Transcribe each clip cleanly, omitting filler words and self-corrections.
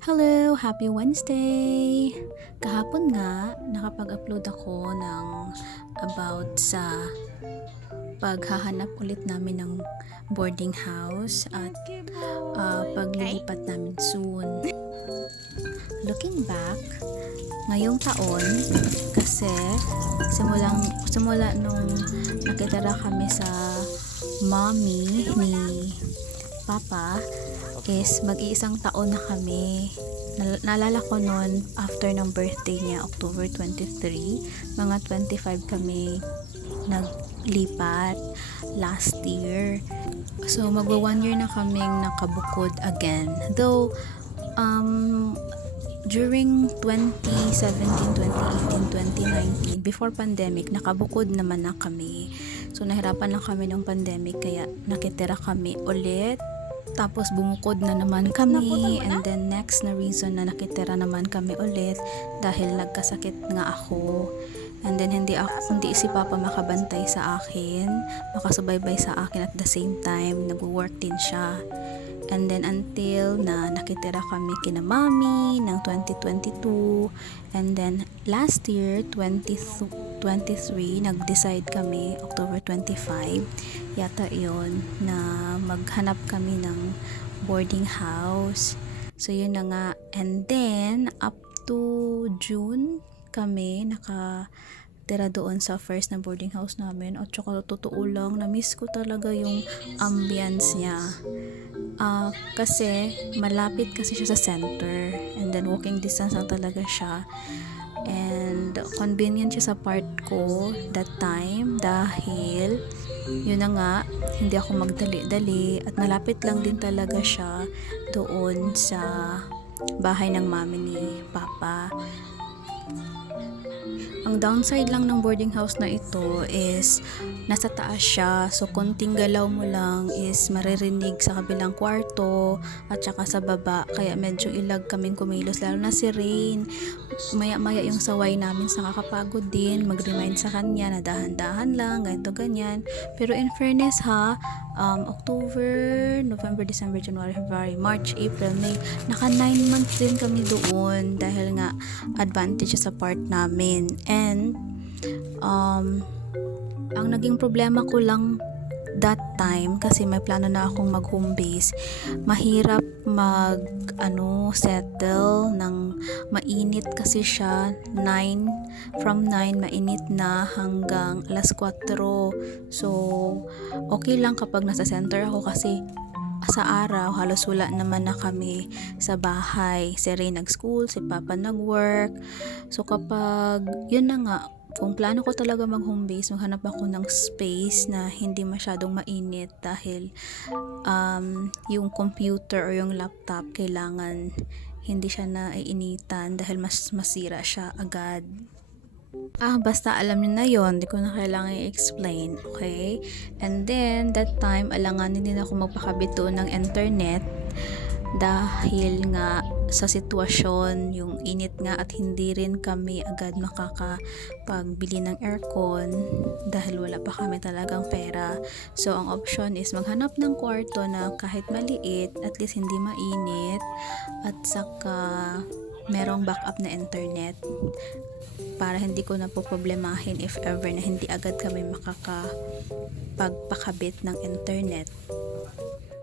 Hello! Happy Wednesday! Kahapon nga, nakapag-upload ako ng about sa paghahanap ulit namin ng boarding house at paglilipat namin soon. Looking back, ngayong taon, kasi simula nung nakitira kami sa mommy ni Papa, is mag-iisang taon na kami. Naalala ko noon, after ng birthday niya, October 23, mga 25 kami naglipat last year. So, magwa 1 year na kaming nakabukod again. Though, during 2017, 2018, 2019, before pandemic, nakabukod naman na kami. So, nahirapan lang kami ng pandemic, kaya nakitira kami ulit. Tapos bumukod na naman kami, and then next na reason na nakitira naman kami ulit dahil nagkasakit nga ako, and then hindi si Papa makabantay sa akin, makasubaybay sa akin at the same time nag-work din siya. And then until na nakitira kami kina Mami ng 2022, and then last year 2023 nag-decide kami October 25 yata yon na maghanap kami ng boarding house. So yun na nga, and then up to June kami nakatira doon sa first na boarding house namin. At saka totoo lang, na-miss ko talaga yung ambience niya. Kasi malapit kasi siya sa center, and then walking distance lang talaga siya, and convenient siya sa part ko that time dahil yun na nga, hindi ako magdali-dali at malapit lang din talaga siya doon sa bahay ng mami ni Papa. Ang downside lang ng boarding house na ito is nasa taas siya, so konting galaw mo lang is maririnig sa kabilang kwarto at saka sa baba, kaya medyo ilag kaming kumilos, lalo na si Rain. Maya-maya yung saway namin sa nakakapagod din, mag-remind sa kanya na dahan-dahan lang, ganito ganyan. Pero in fairness October, November, December, January, February, March, April, May, naka 9 months din kami doon dahil nga advantage sa part namin. And ang naging problema ko lang that time, kasi may plano na akong mag home base, mahirap settle ng mainit kasi siya. From 9 mainit na hanggang alas 4. So okay lang kapag nasa center ako, kasi sa araw halos wala naman na kami sa bahay. Si Ray nag-school, si Papa nag-work. So kapag yun na nga, kung plano ko talaga mag home base, maghanap ako ng space na hindi masyadong mainit dahil yung computer or yung laptop kailangan hindi siya naiinitan dahil masira siya agad. Basta alam niyo na yon, di ko na kailangan i-explain, okay? And then, that time, alanganin din ako magpakabit doon ng internet dahil nga sa sitwasyon, yung init nga, at hindi rin kami agad makakapagbili ng aircon dahil wala pa kami talagang pera. So, ang option is maghanap ng kwarto na kahit maliit, at least hindi mainit, at saka merong backup na internet para hindi ko na po problemahin if ever na hindi agad kami makakapagpakabit ng internet.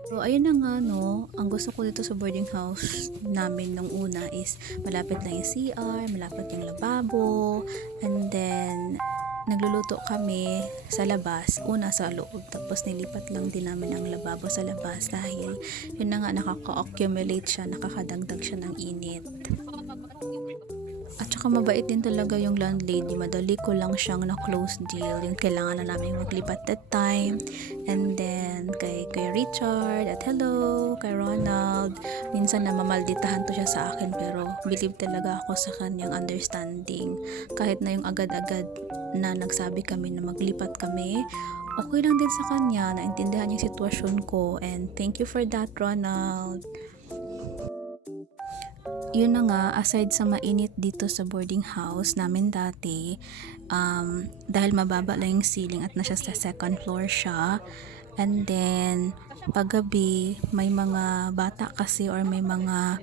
So, ayun na nga, no, ang gusto ko dito sa boarding house namin nung una is malapit lang yung CR, malapit yung lababo, and then nagluluto kami sa labas, una sa loob, tapos nilipat lang din namin ang lababo sa labas dahil yun na nga, nakaka-accumulate siya, nakakadagdag siya ng init. At saka mabait din talaga yung landlady, madali ko lang siyang na-close deal, yung kailangan na namin maglipat that time. And then kay Richard, at hello kay Ronald, minsan namamalditahan to siya sa akin, pero believe talaga ako sa kanyang understanding. Kahit na yung agad-agad na nagsabi kami na maglipat kami, okay lang din sa kanya, naintindihan yung sitwasyon ko, and thank you for that, Ronald. Yun na nga, aside sa mainit dito sa boarding house namin dati, dahil mababa lang yung ceiling at nasa sa second floor siya, And then, paggabi, may mga bata kasi or may mga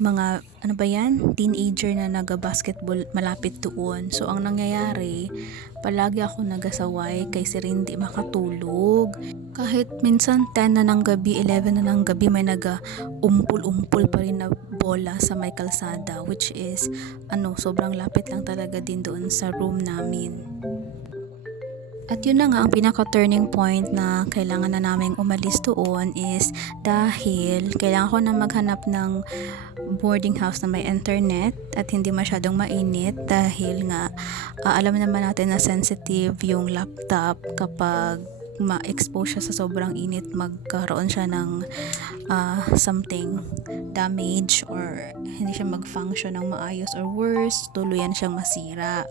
ano ba yan? Teenager na naga-basketball malapit doon. So, ang nangyayari, palagi ako nagasaway kasi rin di makatulog. Kahit minsan 10 na ng gabi, 11 na ng gabi, may naga-umpul-umpul pa rin na bola sa may kalsada, which is, sobrang lapit lang talaga din doon sa room namin. At yun na nga, ang pinaka-turning point na kailangan na naming umalis doon is dahil kailangan ko na maghanap ng boarding house na may internet at hindi masyadong mainit dahil nga alam naman natin na sensitive yung laptop kapag ma-expose siya sa sobrang init, magkaroon siya ng something damage or hindi siya mag-function ng maayos or worse, tuluyan siyang masira.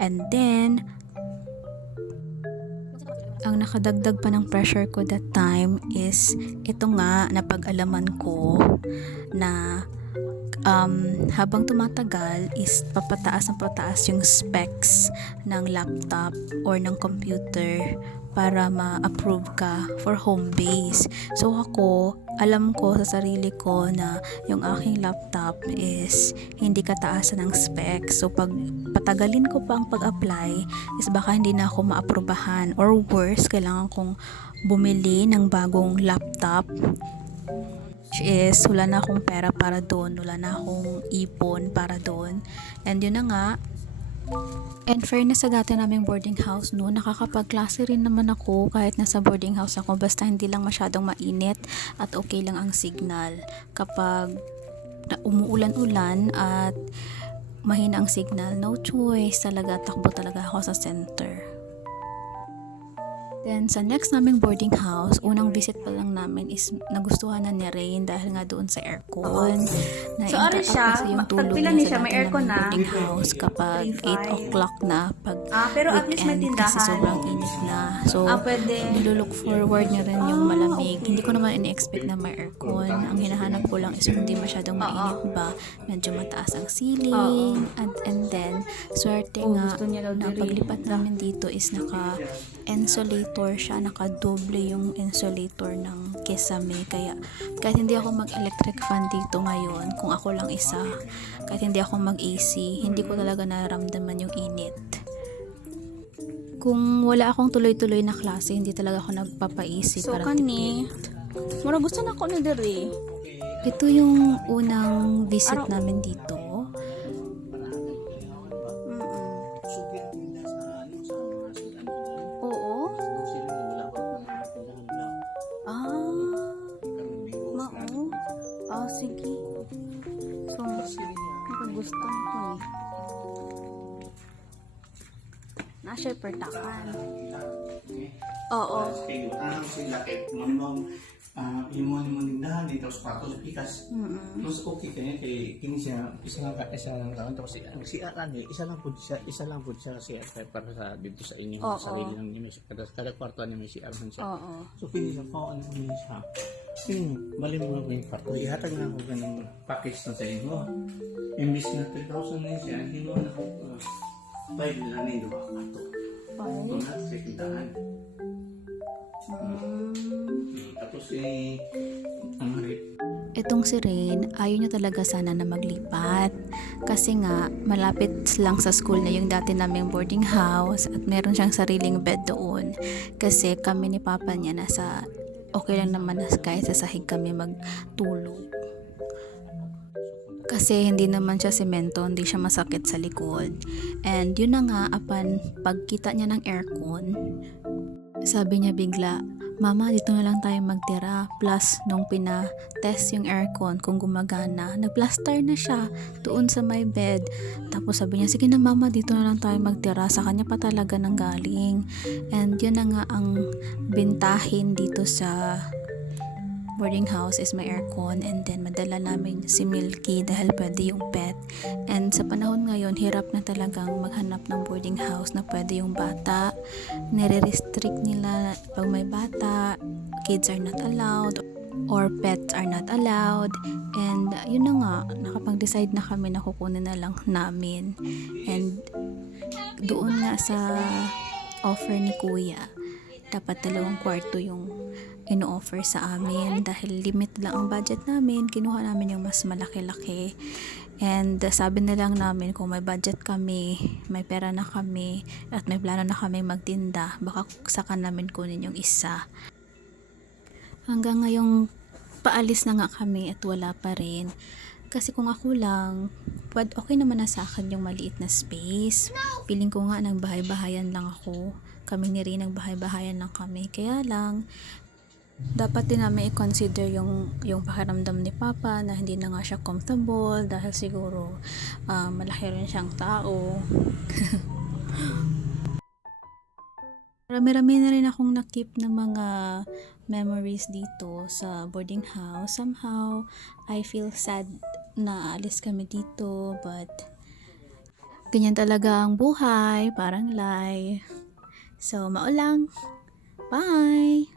And then, ang nakadagdag pa ng pressure ko that time is ito nga, napag-alaman ko na habang tumatagal is papataas ng pataas yung specs ng laptop or ng computer para ma-approve ka for home base. So ako, alam ko sa sarili ko na yung aking laptop is hindi kataasan ng specs. So pag patagalin ko pa ang pag-apply is baka hindi na ako maaprubahan or worse, kailangan kong bumili ng bagong laptop, which is wala na akong pera para doon, wala na akong ipon para doon. And yun na nga, and fairness sa dati naming boarding house, nakakapagklase rin naman ako kahit nasa boarding house ako, basta hindi lang masyadong mainit at okay lang ang signal. Kapag umuulan-ulan at mahina ang signal, no choice talaga, takbo talaga ako sa center. Then, sa next naming boarding house, unang visit pa lang namin is nagustuhan na ni Rain dahil nga doon sa aircon. Na-interact kasi yung tulog niya sa dati naming boarding house kapag 8 o'clock na, pag pero at least may weekend tindahan. kasi sobrang init na. So, Pwede. nilulook forward niya rin yung malamig. Hindi ko naman ini-expect na may aircon. Ang hinahanap ko lang is yung hindi masyadong mainit ba, medyo mataas ang ceiling. And then, swerte nga gusto niya daw na diri. paglipat namin dito is naka-insulator siya, naka-doble yung insulator ng Kesame. Kaya kahit hindi ako mag-electric fan dito ngayon, kung ako lang isa, kahit hindi ako mag-AC, hindi ko talaga nararamdaman yung init. Kung wala akong tuloy-tuloy na klase, hindi talaga ako nagpapa-AC So para kani, mura gusto na ko ni diri. Ito yung unang visit namin dito. Oo. Sige. So, gusto ko eh. Nasa pertakan. Oo. Sila kahit mamang imon mo nindahan dito sa patos pikas. Mas okay kaya kay kini siya isa lang tapos isa lang po siya kasi para sa dito sa inyo sa sarili ng inyo kada kwarto ni may CR man siya. So kini siya pa ano ni siya. Bali mo yung kwarto ihatag na ako ganung package na sa inyo. Imbis na 3,000 na siya hindi mo na bayad na ni do kwarto. Ito na sa tindahan. Tapos ang Itong si Rain, ayaw niya talaga sana na maglipat. Kasi nga, malapit lang sa school niya yung dati naming boarding house at meron siyang sariling bed doon. Kasi kami ni Papa niya okay lang naman na kahit sa sahig kami magtulog. Kasi hindi naman siya semento, hindi siya masakit sa likod. And yun na nga, pagkita niya ng aircon, sabi niya bigla, "Mama, dito na lang tayo magtira." Plus, nung pina-test yung aircon kung gumagana, nag-plaster na siya doon sa my bed. Tapos sabi niya, "Sige na mama, dito na lang tayo magtira." Sa kanya pa talaga nang galing. And yun na nga ang bintahin dito sa boarding house is may aircon, and then madala namin si Milky dahil pwede yung pet. And sa panahon ngayon, hirap na talagang maghanap ng boarding house na pwede yung bata. Nire-restrict nila pag may bata, kids are not allowed or pets are not allowed. And yun na nga, nakapag-decide na kami na kukunin na lang namin. And doon nga sa offer ni Kuya, dapat 2 kwarto yung ino-offer sa amin dahil limit lang ang budget namin. Kinuha namin yung mas malaki-laki. And sabi na lang namin kung may budget kami, may pera na kami, at may plano na kami magtinda, baka saka namin kunin yung isa. Hanggang ngayong paalis na nga kami at wala pa rin. Kasi kung ako lang, okay naman na sa akin yung maliit na space. Piling ko nga ng bahay-bahayan lang ako. Kami ni Rin, ng bahay-bahayan lang kami. Kaya lang, dapat din namin i-consider yung pakiramdam ni Papa na hindi na nga siya comfortable dahil siguro malaki rin siyang tao. Marami-rami na rin akong nakip na mga memories dito sa boarding house. Somehow, I feel sad na alis kami dito, but ganyan talaga ang buhay, parang life. So, maulang. Bye!